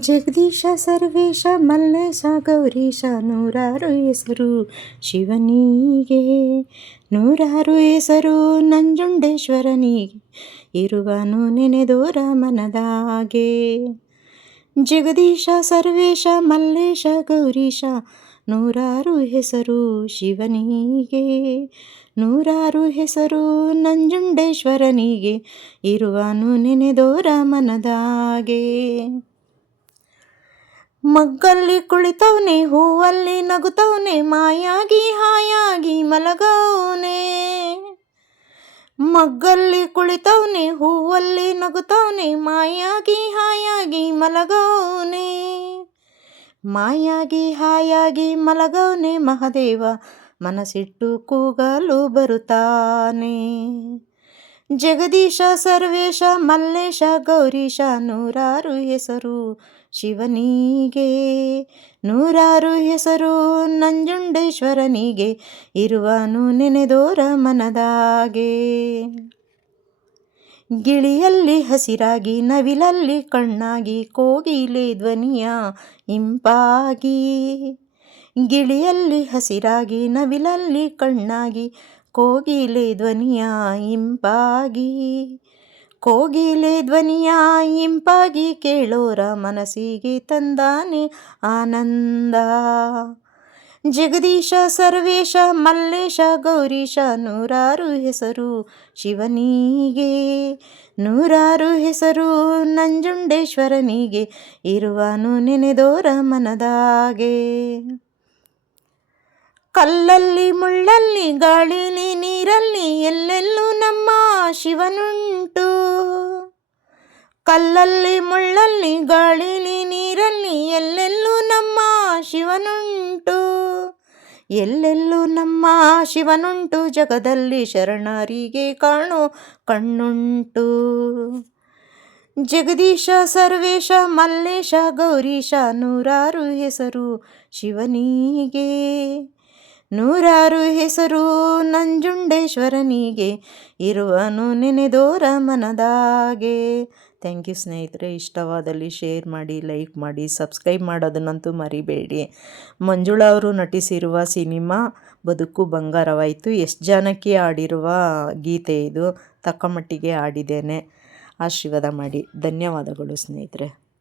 ಜಗದೀಶ ಸರ್ವೇಶ ಮಲ್ಲೇಶ ಗೌರೀಶ ನೂರಾರು ಹೆಸರು ಶಿವನಿಗೆ, ನೂರಾರು ಹೆಸರು ನಂಜುಂಡೇಶ್ವರನಿಗೆ, ಇರುವನು ನೆನೆದೋರ ಮನದಾಗೆ. ಜಗದೀಶ ಸರ್ವೇಶ ಮಲ್ಲೇಶ ಗೌರೀಶ ನೂರಾರು ಹೆಸರು ಶಿವನಿಗೆ, ನೂರಾರು ಹೆಸರು ನಂಜುಂಡೇಶ್ವರನಿಗೆ, ಇರುವನು ನೆನೆದೋರ ಮನದಾಗೆ. ಮಗ್ಗಲ್ಲಿ ಕುಳಿತವನೆ ಹೂವಲ್ಲಿ ನಗುತ್ತವನೆ, ಮಾಯಾಗಿ ಹಾಯಾಗಿ ಮಲಗವನೆ. ಮಗ್ಗಲ್ಲಿ ಕುಳಿತವನೆ ಹೂವಲ್ಲಿ ನಗುತ್ತವನೆ, ಮಾಯಾಗಿ ಹಾಯಾಗಿ ಮಲಗವನೆ. ಮಾಯಾಗಿ ಹಾಯಾಗಿ ಮಲಗವನೆ ಮಹಾದೇವ, ಮನಸ್ಸಿಟ್ಟು ಕೂಗಲು ಬರುತ್ತಾನೆ. ಜಗದೀಶ ಸರ್ವೇಶ ಮಲ್ಲೇಶ ಗೌರೀಶ ನೂರಾರು ಹೆಸರು ಶಿವನಿಗೆ, ನೂರಾರು ಹೆಸರು ನಂಜುಂಡೇಶ್ವರನಿಗೆ, ಇರುವನು ನೆನೆದೋರ ಮನದಾಗೆ. ಗಿಳಿಯಲ್ಲಿ ಹಸಿರಾಗಿ ನವಿಲಲ್ಲಿ ಕಣ್ಣಾಗಿ, ಕೋಗಿಲೆ ಧ್ವನಿಯ ಇಂಪಾಗಿ. ಗಿಳಿಯಲ್ಲಿ ಹಸಿರಾಗಿ ನವಿಲಲ್ಲಿ ಕಣ್ಣಾಗಿ, ಕೋಗಿಲೆ ಧ್ವನಿಯ ಇಂಪಾಗಿ. ಕೋಗಿಲೆ ಧ್ವನಿಯ ಇಂಪಾಗಿ ಕೇಳೋರ ಮನಸ್ಸಿಗೆ ತಂದಾನೆ ಆನಂದ. ಜಗದೀಶ ಸರ್ವೇಶ ಮಲ್ಲೇಶ ಗೌರೀಶ ನೂರಾರು ಹೆಸರು ಶಿವನಿಗೆ, ನೂರಾರು ಹೆಸರು ನಂಜುಂಡೇಶ್ವರನಿಗೆ, ಇರುವನು ನೆನೆದೋರ ಮನದಾಗೆ. ಕಲ್ಲಲ್ಲಿ ಮುಳ್ಳಲ್ಲಿ ಗಾಳಿಲಿ ನೀರಲ್ಲಿ ಎಲ್ಲೆಲ್ಲೂ ನಮ್ಮ ಶಿವನುಂಟು. ಕಲ್ಲಲ್ಲಿ ಮುಳ್ಳಲ್ಲಿ ಗಾಳಿಲಿ ನೀರಲ್ಲಿ ಎಲ್ಲೆಲ್ಲೂ ನಮ್ಮ ಶಿವನುಂಟು. ಎಲ್ಲೆಲ್ಲೂ ನಮ್ಮ ಶಿವನುಂಟು, ಜಗದಲ್ಲಿ ಶರಣರಿಗೆ ಕಾಣೋ ಕಣ್ಣುಂಟು. ಜಗದೀಶ ಸರ್ವೇಶ ಮಲ್ಲೇಶ ಗೌರೀಶ ನೂರಾರು ಹೆಸರು ಶಿವನಿಗೆ, ನೂರಾರು ಹೆಸರು ನಂಜುಂಡೇಶ್ವರನಿಗೆ, ಇರುವನು ನೆನೆದೋರ ಮನದಾಗೆ. ಥ್ಯಾಂಕ್ ಯು ಸ್ನೇಹಿತರೆ. ಇಷ್ಟವಾದಲ್ಲಿ ಶೇರ್ ಮಾಡಿ, ಲೈಕ್ ಮಾಡಿ, ಸಬ್ಸ್ಕ್ರೈಬ್ ಮಾಡೋದನ್ನಂತೂ ಮರಿಬೇಡಿ. ಮಂಜುಳಾ ಅವರು ನಟಿಸಿರುವ ಸಿನಿಮಾ ಬದುಕು ಬಂಗಾರವಾಯಿತು. ಎಸ್ ಜಾನಕಿ ಆಡಿರುವ ಗೀತೆ ಇದು. ತಕ್ಕ ಮಟ್ಟಿಗೆ ಆಡಿದ್ದೇನೆ, ಆಶೀರ್ವಾದ ಮಾಡಿ. ಧನ್ಯವಾದಗಳು ಸ್ನೇಹಿತರೆ.